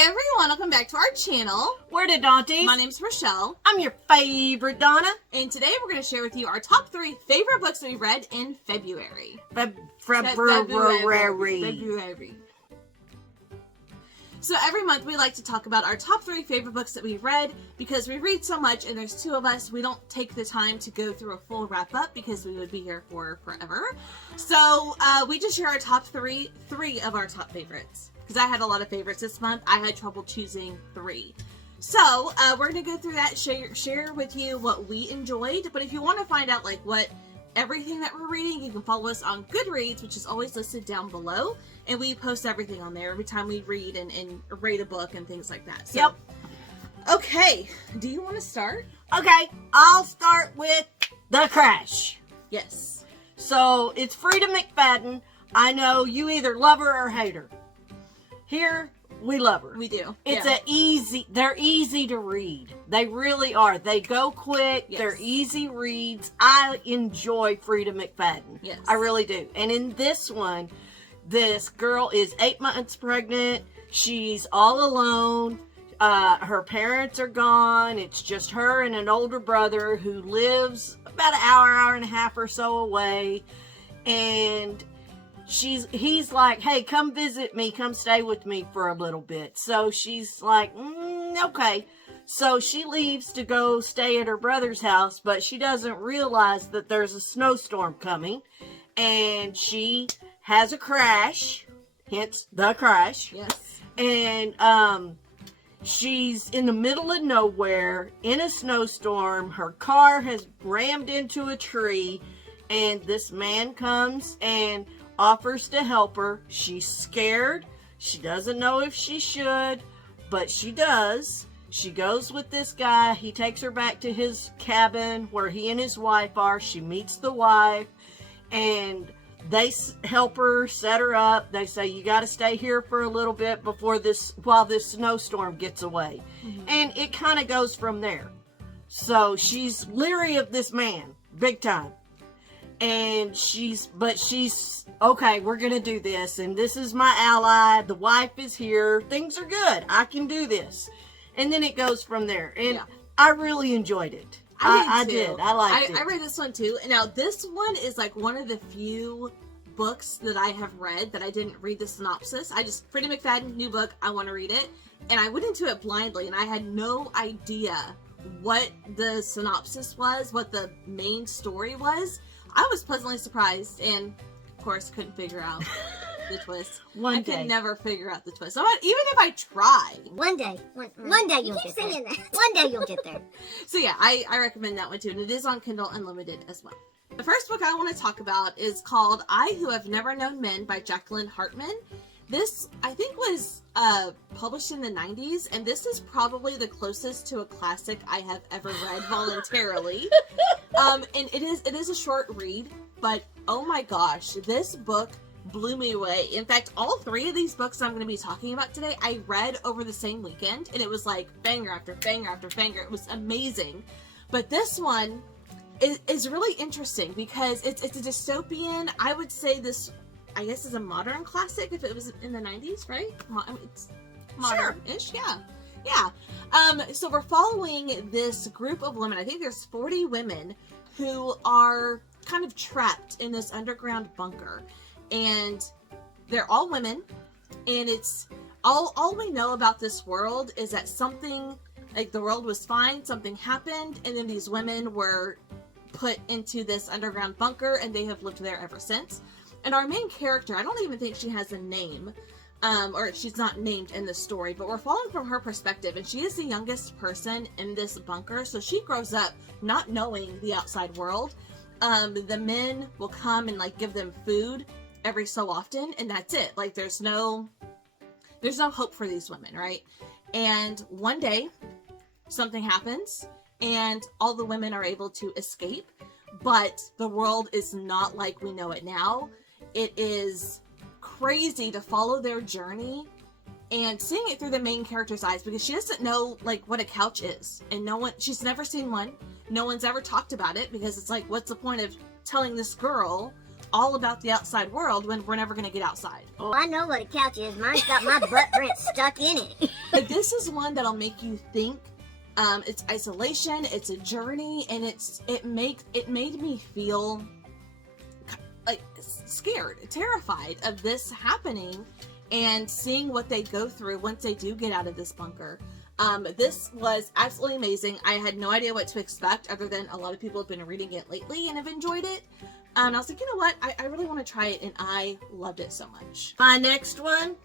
everyone, welcome back to our channel. We're the Dawnties. My name's Rochelle. I'm your favorite Donna. And today we're going to share with you our top 3 favorite books that we read in February. February. So every month we like to talk about our top 3 favorite books that we read because we read so much and there's 2 of us. We don't take the time to go through a full wrap up because we would be here for forever. So we just share our top 3 of our top favorites. Because I had a lot of favorites this month. I had trouble choosing 3. So we're going to go through that, share with you what we enjoyed. But if you want to find out like what everything that we're reading, you can follow us on Goodreads, which is always listed down below. And we post everything on there every time we read and rate a book and things like that. So, yep. Okay. Do you want to start? Okay. I'll start with The Crash. Yes. So, it's Frida McFadden. I know you either love her or hate her. Here, we love her. We do. It's they're easy to read. They really are. They go quick. Yes. They're easy reads. I enjoy Frida McFadden. Yes. I really do. And in this one, this girl is 8 months pregnant. She's all alone. Her parents are gone. It's just her and an older brother who lives about an hour and a half or so away. And he's like, hey, come visit me. Come stay with me for a little bit. So she's like, okay. So she leaves to go stay at her brother's house, but she doesn't realize that there's a snowstorm coming. And she has a crash, hence The Crash. Yes. And she's in the middle of nowhere in a snowstorm. Her car has rammed into a tree, and this man comes and offers to help her. She's scared. She doesn't know if she should, but she does. She goes with this guy. He takes her back to his cabin where he and his wife are. She meets the wife, and they help her, set her up. They say, you got to stay here for a little bit while this snowstorm gets away. Mm-hmm. And it kind of goes from there. So she's leery of this man, big time. And she's, okay, we're going to do this. And this is my ally. The wife is here. Things are good. I can do this. And then it goes from there. And I really enjoyed it. I did. I liked it. I read this one too. Now, this one is like one of the few books that I have read that I didn't read the synopsis. Frida McFadden, new book, I want to read it. And I went into it blindly and I had no idea what the synopsis was, what the main story was. I was pleasantly surprised and, of course, couldn't figure out the twist. I could never figure out the twist. So even if I try. One day you'll get there. One day you'll get there. So yeah, I recommend that one too. And it is on Kindle Unlimited as well. The first book I want to talk about is called I Who Have Never Known Men by Jacqueline Hartman. This, I think, was published in the 90s, and this is probably the closest to a classic I have ever read voluntarily. And it is a short read, but oh my gosh, this book blew me away. In fact, all 3 of these books I'm going to be talking about today, I read over the same weekend, and it was like banger after banger after banger. It was amazing. But this one is really interesting because it's a dystopian. I would say this, I guess, is a modern classic if it was in the 90s, right? It's modern-ish, sure. Yeah. So we're following this group of women. I think there's 40 women who are kind of trapped in this underground bunker. And they're all women. And it's all we know about this world is that something, like the world was fine, something happened, and then these women were put into this underground bunker, and they have lived there ever since. And our main character, I don't even think she has a name, or she's not named in the story, but we're following from her perspective, and she is the youngest person in this bunker, so she grows up not knowing the outside world. The men will come and like give them food every so often, and that's it. Like there's no hope for these women, right? And one day something happens and all the women are able to escape, but the world is not like we know it now. It is crazy to follow their journey and seeing it through the main character's eyes, because she doesn't know like what a couch is, and she's never seen one. No one's ever talked about it, because it's like, what's the point of telling this girl all about the outside world when we're never going to get outside. Oh, I know what a couch is. Mine's got my butt print stuck in it. But this is one that'll make you think. It's isolation, it's a journey, and it made me feel like scared, terrified of this happening and seeing what they go through once they do get out of this bunker. This was absolutely amazing. I had no idea what to expect other than a lot of people have been reading it lately and have enjoyed it. And I was like, you know what? I really want to try it, and I loved it so much. My next one,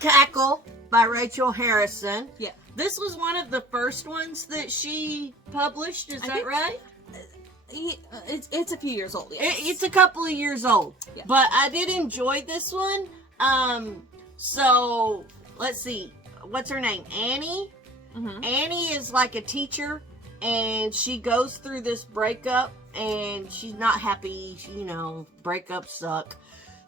Cackle by Rachel Harrison. Yeah. This was one of the first ones that she published, is that right? It's a few years old. Yes. It's a couple of years old. Yeah. But I did enjoy this one. So, let's see. What's her name? Annie? Mm-hmm. Annie is like a teacher, and she goes through this breakup, and she's not happy. You know, breakups suck.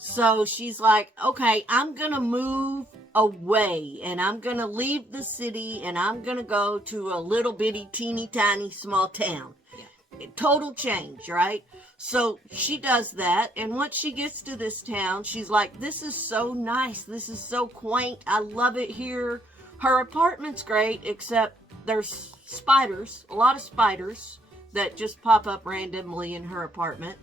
So she's like, okay, I'm going to move away, and I'm going to leave the city, and I'm going to go to a little bitty, teeny tiny small town. Yeah. Total change, right? So she does that, and once she gets to this town, she's like, this is so nice. This is so quaint. I love it here. Her apartment's great, except there's spiders, a lot of spiders that just pop up randomly in her apartment.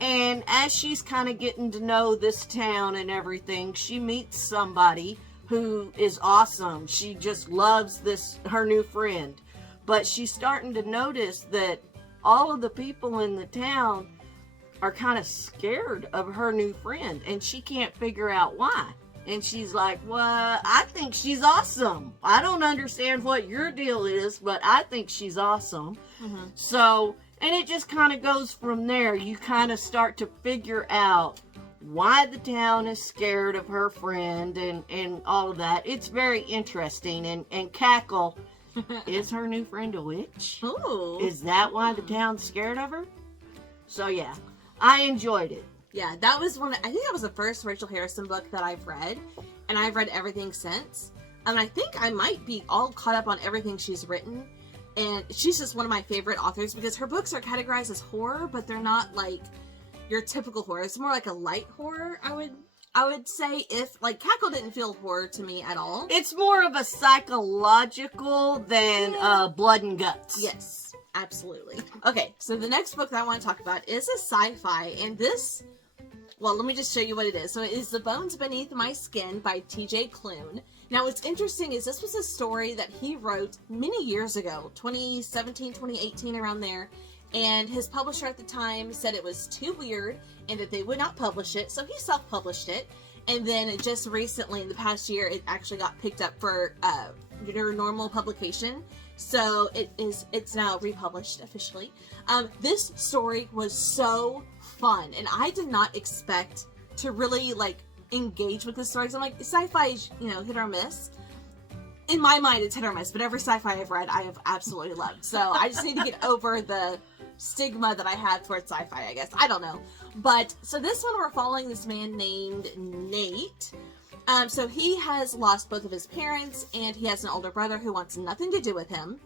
And as she's kind of getting to know this town and everything, she meets somebody who is awesome. She just loves her new friend. But she's starting to notice that all of the people in the town are kind of scared of her new friend, and she can't figure out why. And she's like, well, I think she's awesome. I don't understand what your deal is, but I think she's awesome. Mm-hmm. So, and it just kind of goes from there. You kind of start to figure out why the town is scared of her friend and all of that. It's very interesting. And Cackle, is her new friend a witch? Ooh. Is that why the town's scared of her? So, yeah, I enjoyed it. Yeah, that was I think that was the first Rachel Harrison book that I've read, and I've read everything since. And I think I might be all caught up on everything she's written. And she's just one of my favorite authors because her books are categorized as horror, but they're not like your typical horror. It's more like a light horror, I would say. If like Cackle didn't feel horror to me at all. It's more of a psychological than blood and guts. Yes, absolutely. Okay, so the next book that I want to talk about is a sci-fi, and this, well, let me just show you what it is. So it is The Bones Beneath My Skin by T.J. Klune. Now, what's interesting is this was a story that he wrote many years ago, 2017, 2018, around there. And his publisher at the time said it was too weird and that they would not publish it. So he self-published it. And then just recently, in the past year, it actually got picked up for your normal publication. So it's now republished officially. This story was so fun. And I did not expect to really, engage with this story. Because I'm like, sci-fi is, hit or miss. In my mind, it's hit or miss. But every sci-fi I've read, I have absolutely loved. So I just need to get over the stigma that I had towards sci-fi, I guess. I don't know. But, so this one we're following this man named Nate. So he has lost both of his parents, and he has an older brother who wants nothing to do with him.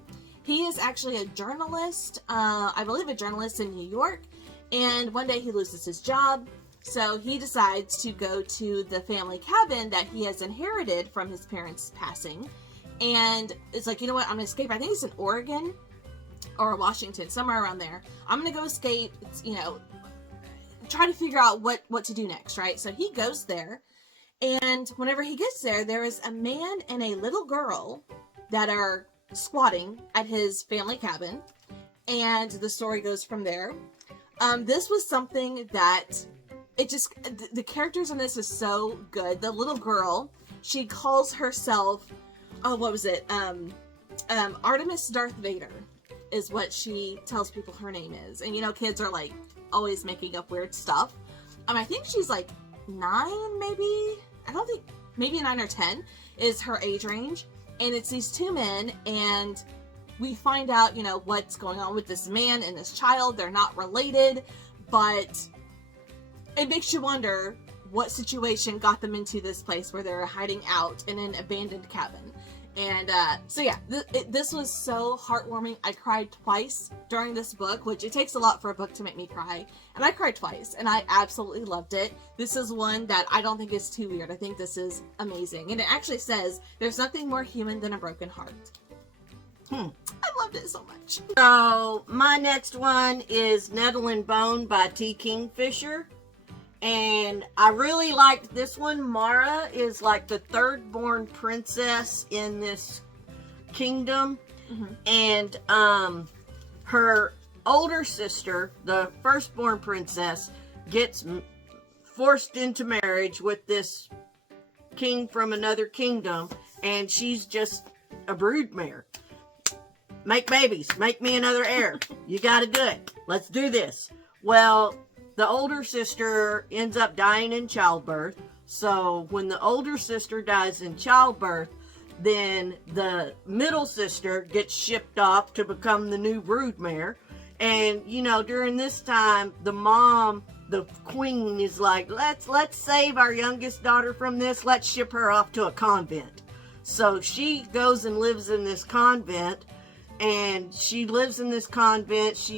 He is actually a journalist, I believe a journalist in New York, and one day he loses his job. So he decides to go to the family cabin that he has inherited from his parents' passing. And it's like, you know what, I'm going to escape. I think it's in Oregon or Washington, somewhere around there. I'm going to go escape, try to figure out what to do next, right? So he goes there. And whenever he gets there, there is a man and a little girl that are squatting at his family cabin. And the story goes from there. This was something that the characters in this is so good. The little girl, she calls herself, Artemis Darth Vader is what she tells people her name is. And kids are always making up weird stuff. I think she's 9, maybe. I don't think, maybe 9 or 10 is her age range. And it's these two men, and we find out, what's going on with this man and this child. They're not related, but it makes you wonder, what situation got them into this place where they're hiding out in an abandoned cabin. And so yeah, this was so heartwarming. I cried twice during this book, which it takes a lot for a book to make me cry. And I cried twice, and I absolutely loved it. This is one that I don't think is too weird. I think this is amazing. And it actually says, there's nothing more human than a broken heart. I loved it so much. So, my next one is Nettle and Bone by T. Kingfisher. And I really liked this one. Mara is like the third born princess in this kingdom. And her older sister, the firstborn princess, gets forced into marriage with this king from another kingdom. And she's just a broodmare. Make babies. Make me another heir. You gotta do it. Let's do this. Well, the older sister ends up dying in childbirth. So when the older sister dies in childbirth, then the middle sister gets shipped off to become the new broodmare. And, you know, during this time, the mom, the queen, is like, let's save our youngest daughter from this. Let's ship her off to a convent. So she goes and lives in this convent. And she lives in this convent.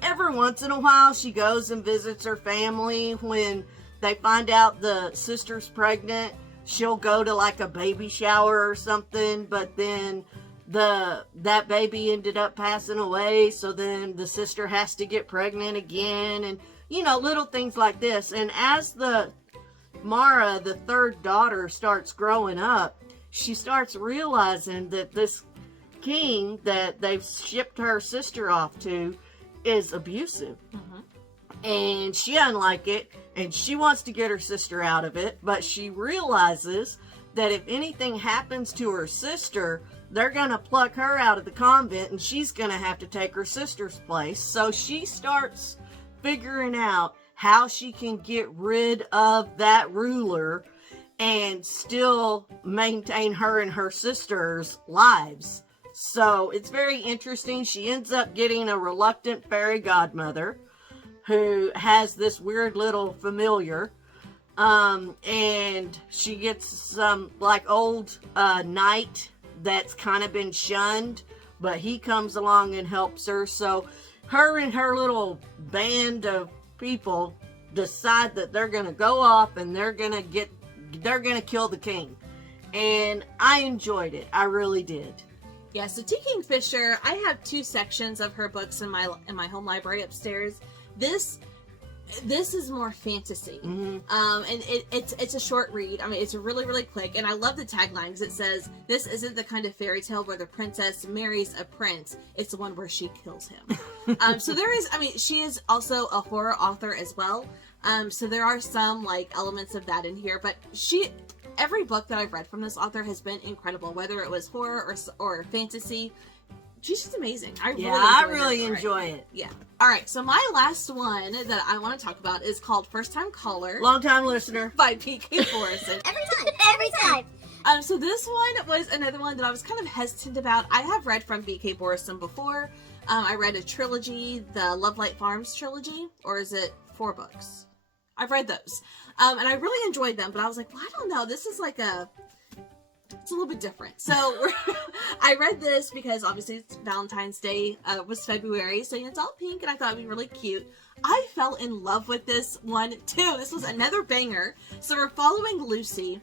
Every once in a while, she goes and visits her family. When they find out the sister's pregnant, she'll go to like a baby shower or something. But then that baby ended up passing away. So then the sister has to get pregnant again. And, you know, little things like this. And as Mara, the third daughter, starts growing up, she starts realizing that this king that they've shipped her sister off to is abusive. And she doesn't like it, and she wants to get her sister out of it, but she realizes that if anything happens to her sister, they're gonna pluck her out of the convent, and she's gonna have to take her sister's place. So she starts figuring out how she can get rid of that ruler and still maintain her and her sister's lives. So it's very interesting. She ends up getting a reluctant fairy godmother who has this weird little familiar. And she gets some like old knight that's kind of been shunned, but he comes along and helps her. So her and her little band of people decide that they're going to go off and they're going to kill the king. And I enjoyed it. I really did. Yeah, so T. Kingfisher, I have 2 sections of her books in my home library upstairs. This is more fantasy, and it's a short read. I mean, it's really, really quick, and I love the tagline because it says, "This isn't the kind of fairy tale where the princess marries a prince. It's the one where she kills him." So there is, I mean, she is also a horror author as well. So there are some like elements of that in here, but every book that I've read from this author has been incredible, whether it was horror or fantasy. She's just amazing. I really enjoy it. Yeah. All right. So my last one that I want to talk about is called First Time Caller. Long time listener. By P.K. Forrison. Every time. So this one was another one that I was kind of hesitant about. I have read from B.K. Forrison before. I read a trilogy, the Lovelight Farms trilogy, or is it 4 books? I've read those. And I really enjoyed them, but I was like, well, I don't know. This is like it's a little bit different. So I read this because obviously it's Valentine's Day was February, so it's all pink, and I thought it'd be really cute. I fell in love with this one too. This was another banger. So we're following Lucy.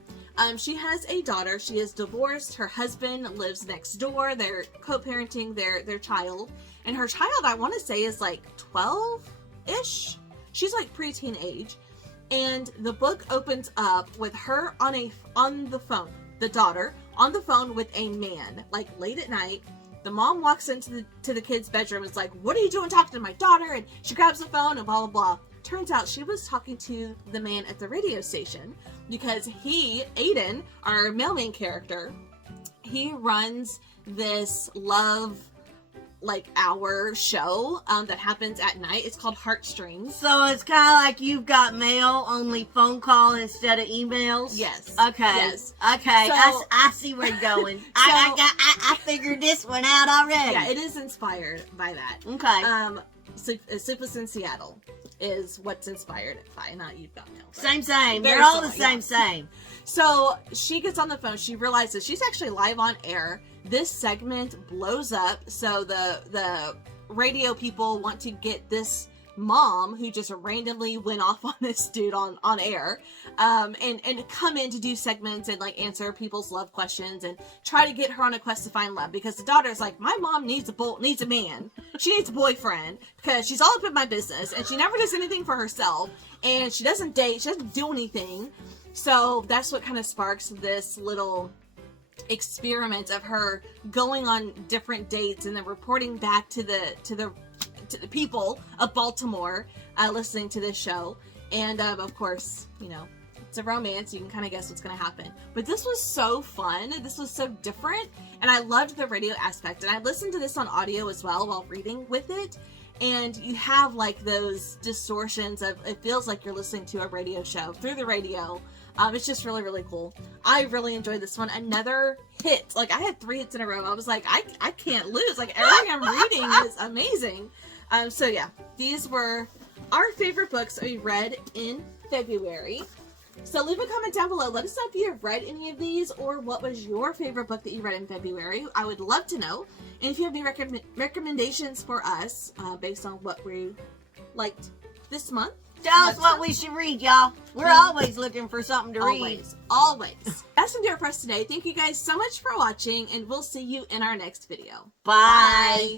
She has a daughter. She is divorced. Her husband lives next door. They're co-parenting their child, and her child, I want to say, is like 12-ish. She's like preteen age. And the book opens up with her on the phone, the daughter on the phone with a man, like late at night. The mom walks into the kid's bedroom and is like, "What are you doing talking to my daughter?" And she grabs the phone and blah, blah, blah. Turns out she was talking to the man at the radio station because Aiden, our mailman character, he runs this love hour show that happens at night. It's called Heartstrings. So it's kind of like You've Got Mail, only phone call instead of emails? Yes. Okay. Yes. Okay. So, I see where you're going. I figured this one out already. Yeah, it is inspired by that. Okay. Sleepless in Seattle. is what's inspired it by. Not you don't know. But Same. very They're all the similar, same. So she gets on the phone. She realizes she's actually live on air. This segment blows up. So the radio people want to get this mom who just randomly went off on this dude on air, and come in to do segments and like answer people's love questions and try to get her on a quest to find love, because the daughter's like, my mom needs a man. She needs a boyfriend because she's all up in my business and she never does anything for herself, and she doesn't date, she doesn't do anything. So that's what kind of sparks this little experiment of her going on different dates and then reporting back to the people of Baltimore listening to this show. And of course, you know, it's a romance, you can kind of guess what's going to happen. But this was so fun, this was so different, and I loved the radio aspect. And I listened to this on audio as well while reading with it, and you have like those distortions of, it feels like you're listening to a radio show through the radio. It's just really, really cool. I really enjoyed this one. Another hit. Like, I had 3 hits in a row. I was like, I can't lose. Like, everything I'm reading is amazing. So yeah, these were our favorite books that we read in February. So leave a comment down below. Let us know if you have read any of these, or what was your favorite book that you read in February. I would love to know. And if you have any recommendations for us, based on what we liked this month. Tell us what we should read, y'all. We're always looking for something to read. Always. That's going to do it for us today. Thank you guys so much for watching, and we'll see you in our next video. Bye.